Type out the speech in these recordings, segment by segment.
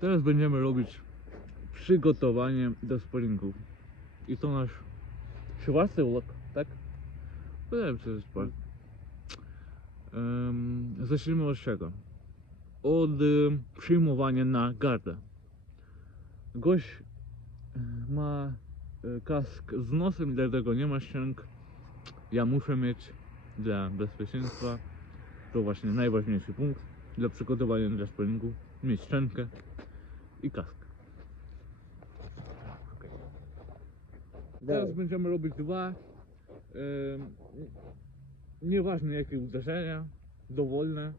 Teraz będziemy robić przygotowanie do sparingów. I to nasz czwarty vlog, tak? Się, że jest. Um, zacznijmy od czego? Od y, przyjmowania na gardę. Gość y, ma y, kask z nosem, dlatego nie ma ściąg. Ja muszę mieć dla bezpieczeństwa. To właśnie najważniejszy punkt dla przygotowania dla sparingu. Mieć szczękę i kask. Teraz będziemy robić dwa. em, nieważne jakie uderzenia, dowolne,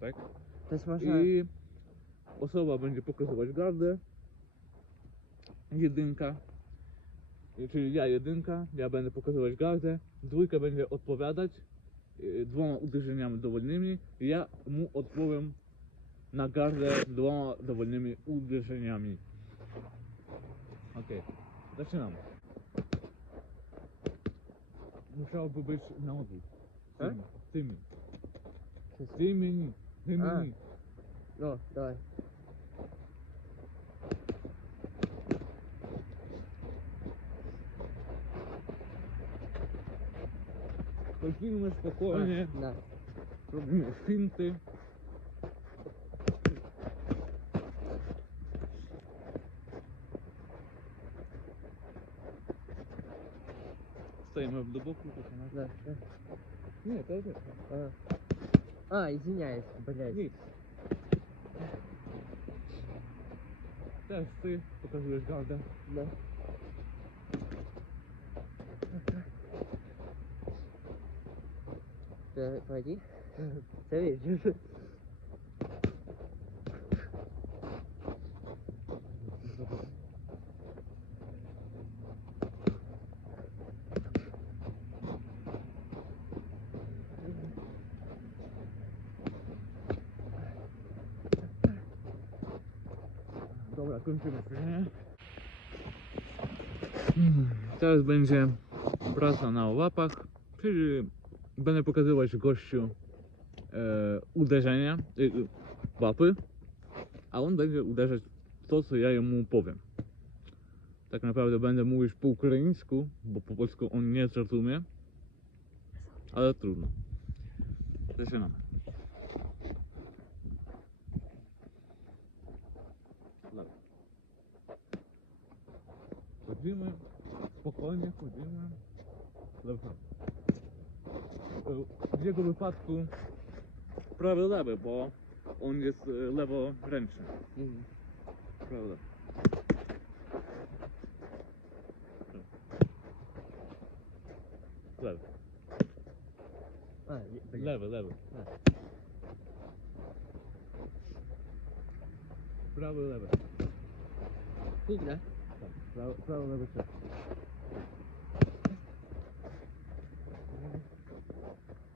tak? To jest można... I osoba będzie pokazywać gardę. Jedynka. Czyli ja jedynka, ja będę pokazywać gardę. Dwójka będzie odpowiadać y, dwoma uderzeniami dowolnymi. Ja mu odpowiem gardę dwoma dowolnymi uderzeniami. Okej, zaczynamy. Musiałoby być na odwrót. Tak? Tymi. Tymi. Tymi. A. Tymi. No, dawaj. Chodzimy spokojnie, No. robimy finty. стоим в дубок Да. Нет, это один. А. а, извиняюсь, блядь. Нет. Сейчас ты показываешь гарда. Да. Пойди. Ты видишь? Dobra, kończymy nie? Teraz będzie praca na łapach, czyli będę pokazywać gościu e, uderzenia, e, łapy, a on będzie uderzać to, co ja mu powiem. Tak naprawdę będę mówić po ukraińsku, bo po polsku on nie zrozumie, ale trudno. Zaczynamy. Dobra chodzimy, spokojnie chodzimy. Dobrze. E, Z jego wypadku prawy lewy, bo on jest e, leworęczny. Mhm. Prawda. Lewy. A, tak lewy, lewy. A. Prawy, lewy. Kurde. Право, на высоту.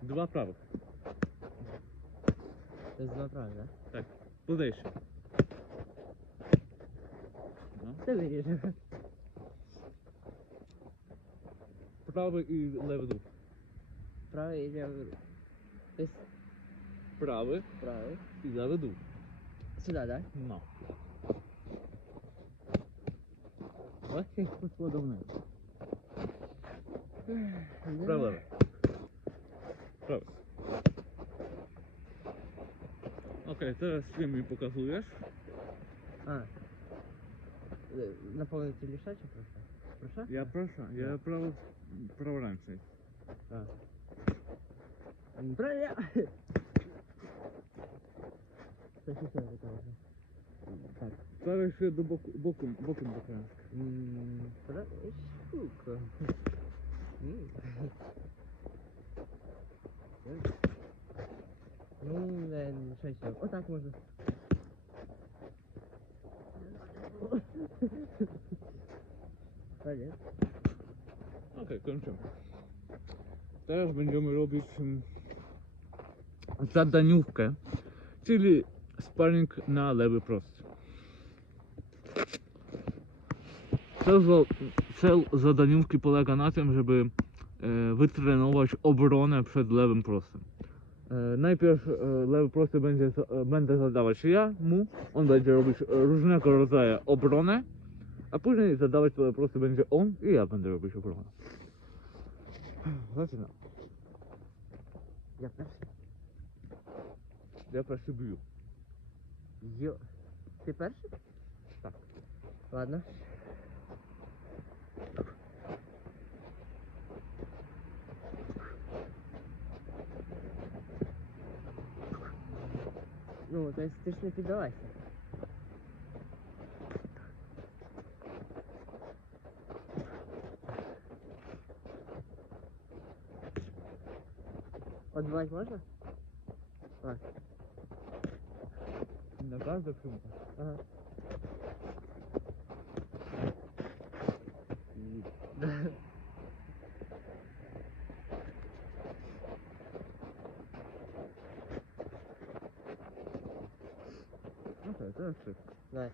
Два правых. То есть два правых, да? Так, куда еще? Це виріжемо. Правий і левий рух. Правий і левий рух. Тобто... Правий. Правий. І левий рух. Да? Ну. No. Бачите, як пішло давно. Правда. Правда. Окей, зараз ти мені показуєш. А. Э, Наповнити ліша чи проша? Проша? Я проша, я право праворанцей. Так. Правильно. Так, Staraj się do boku, bokiem, bokiem do kręska. Mmm, szkółko. Numer 6. O tak może. Koniec. Okej, kończymy. Teraz będziemy robić mm, zadaniówkę, czyli sparring na lewy prosty. Cel, cel zadaniówki polega na tym, żeby e, wytrenować obronę przed lewym prostym. E, najpierw e, lewy prosty będzie, będę zadawać ja mu, on będzie robić różnego rodzaju obronę, a później zadawać lewy prosty będzie on i ja będę robić obronę. Zaczynam. Ja pierwszy. Ja pierwszy. Jo. Ty pierwszy? Tak. Ładno. Ну, то есть ты ж не піддалася. Подбивать можно? А. На каждую сумку? Ага. 11? Да.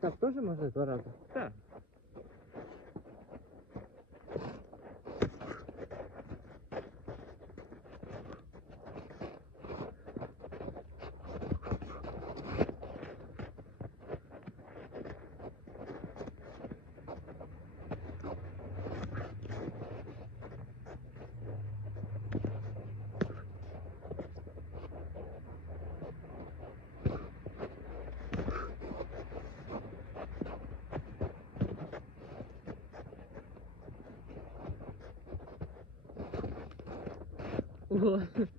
Так, тоже можно два раза? Да.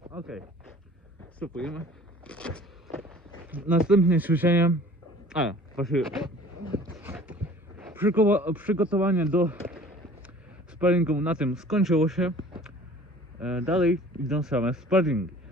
Okej. Stopujemy. Następne ćwiczenie. A, właśnie. Przygotowanie do sparingu na tym skończyło się. E, dalej idą same sparingi.